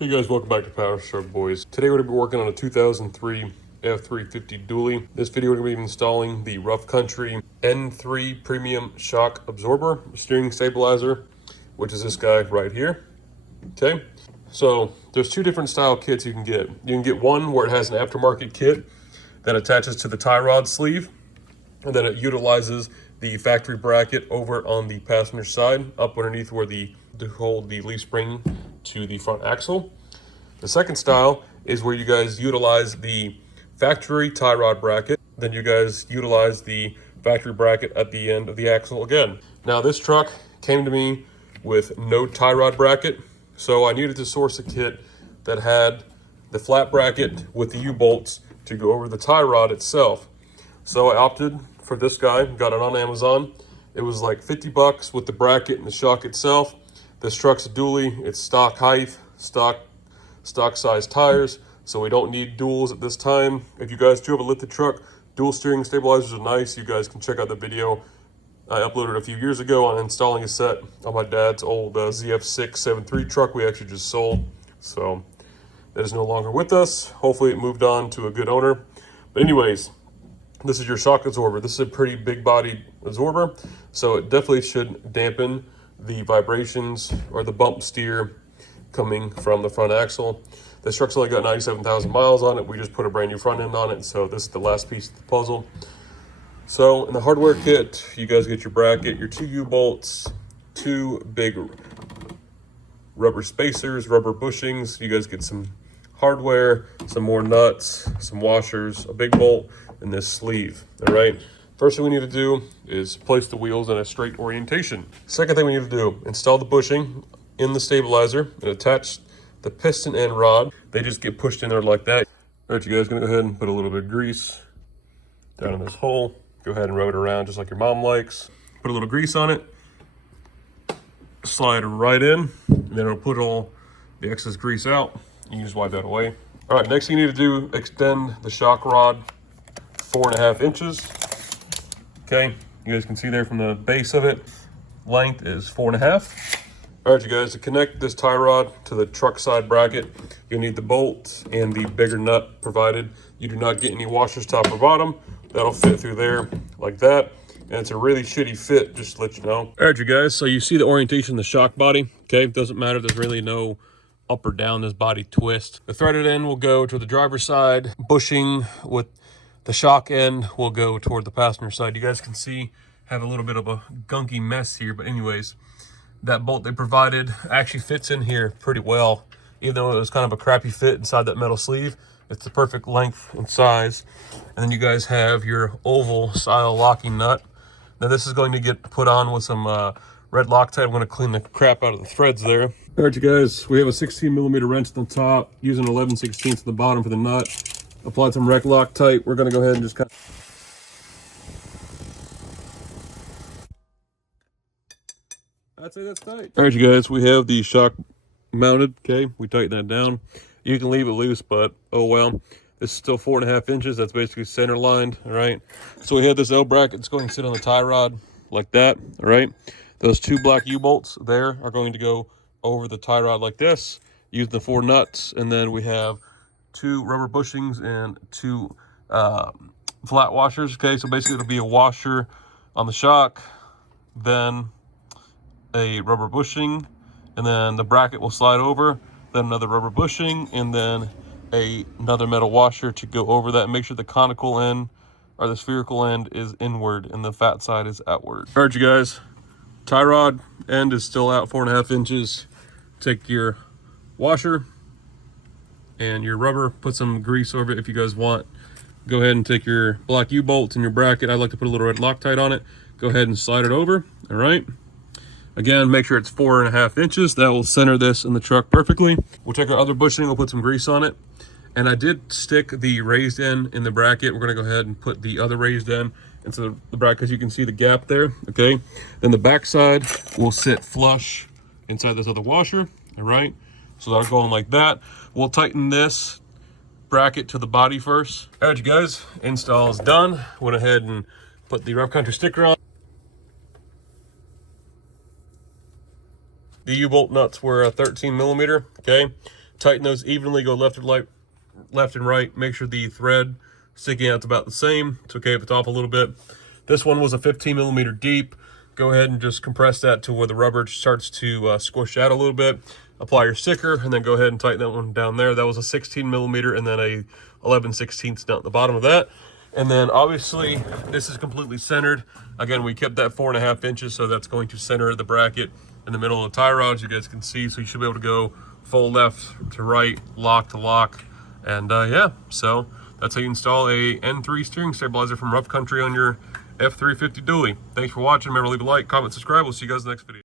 Hey guys, welcome back to Powerstroke, boys. Today we're going to be working on a 2003 F350 dually. This video we're going to be installing the Rough Country N3 Premium Shock Absorber Steering Stabilizer, which is this guy right here. Okay, so there's two different style kits you can get. You can get one where it has an aftermarket kit that attaches to the tie rod sleeve, and then it utilizes the factory bracket over on the passenger side, up underneath where to hold the leaf spring to the front axle. The second style is where you guys utilize the factory tie rod bracket, then you guys utilize the factory bracket at the end of the axle again. Now this truck came to me with no tie rod bracket, so I needed to source a kit that had the flat bracket with the U-bolts to go over the tie rod itself. So I opted for this guy, got it on Amazon. It was like 50 bucks with the bracket and the shock itself. This truck's a dually, it's stock height, stock size tires, so we don't need duals at this time. If you guys do have a lifted truck, dual steering stabilizers are nice. You guys can check out the video I uploaded a few years ago on installing a set on my dad's old ZF673 truck we actually just sold. So that is no longer with us. Hopefully it moved on to a good owner. But anyways, this is your shock absorber. This is a pretty big body absorber, so it definitely should dampen the vibrations or the bump steer coming from the front axle. This truck's only got 97,000 miles on it. We just put a brand new front end on it, so this is the last piece of the puzzle. So in the hardware kit, you guys get your bracket, your two U-bolts, two big rubber spacers, rubber bushings. You guys get some hardware, some more nuts, some washers, a big bolt, and this sleeve. All right, first thing we need to do is place the wheels in a straight orientation. Second thing we need to do, install the bushing in the stabilizer and attach the piston and rod. They just get pushed in there like that. All right, you guys, gonna go ahead and put a little bit of grease down in this hole. Go ahead and rub it around just like your mom likes. Put a little grease on it, slide it right in, and then it'll put all the excess grease out. You can just wipe that away. All right, next thing you need to do, extend the shock rod 4.5 inches. Okay, you guys can see there from the base of it, length is 4.5. All right, you guys, to connect this tie rod to the truck side bracket, you'll need the bolt and the bigger nut provided. You do not get any washers top or bottom. That'll fit through there like that. And it's a really shitty fit, just to let you know. All right, you guys, so you see the orientation of the shock body, okay? Doesn't matter, there's really no up or down this body twist. The threaded end will go to the driver's side. Bushing with the shock end will go toward the passenger side. You guys can see, have a little bit of a gunky mess here, but anyways, that bolt they provided actually fits in here pretty well. Even though it was kind of a crappy fit inside that metal sleeve, it's the perfect length and size. And then you guys have your oval style locking nut. Now this is going to get put on with some red Loctite. I'm going to clean the crap out of the threads there. All right, you guys, we have a 16mm wrench on the top, using 11/16 at the bottom for the nut. Applied some red Loctite. We're going to go ahead and just kind of... I'd say that's tight. All right, you guys, we have the shock mounted. Okay, we tighten that down. You can leave it loose, but oh well. This is still 4.5 inches. That's basically center lined. All right, so we have this L bracket. It's going to sit on the tie rod like that. All right, those two black U-bolts there are going to go over the tie rod like this, using the 4 nuts. And then we have 2 rubber bushings and 2 flat washers. Okay, so basically it'll be a washer on the shock, then a rubber bushing, and then the bracket will slide over, then another rubber bushing, and then another metal washer to go over that and make sure the conical end or the spherical end is inward and the fat side is outward. All right, you guys, tie rod end is still out 4.5 inches. Take your washer and your rubber, put some grease over it if you guys want. Go ahead and take your black U-bolts and your bracket. I like to put a little red Loctite on it. Go ahead and slide it over. All right, again, make sure it's 4.5 inches. That will center this in the truck perfectly. We'll take our other bushing, we'll put some grease on it. And I did stick the raised end in the bracket. We're gonna go ahead and put the other raised end into the bracket, because you can see the gap there, okay? Then the back side will sit flush inside this other washer, all right? So that'll go on like that. We'll tighten this bracket to the body first. All right, you guys, install is done. Went ahead and put the Rough Country sticker on. The U-bolt nuts were 13mm, okay? Tighten those evenly, go left and right. Make sure the thread sticking out's about the same. It's okay if it's off a little bit. This one was a 15 millimeter deep. Go ahead and just compress that to where the rubber starts to squish out a little bit. Apply your sticker, and then go ahead and tighten that one down there. That was a 16 millimeter, and then a 11/16 down at the bottom of that. And then obviously this is completely centered. Again, we kept that 4.5 inches, so that's going to center the bracket in the middle of the tie rod, as you guys can see. So you should be able to go full left to right, lock to lock. And yeah, so that's how you install a N3 steering stabilizer from Rough Country on your F350 dually. Thanks for watching. Remember to leave a like, comment, subscribe. We'll see you guys in the next video.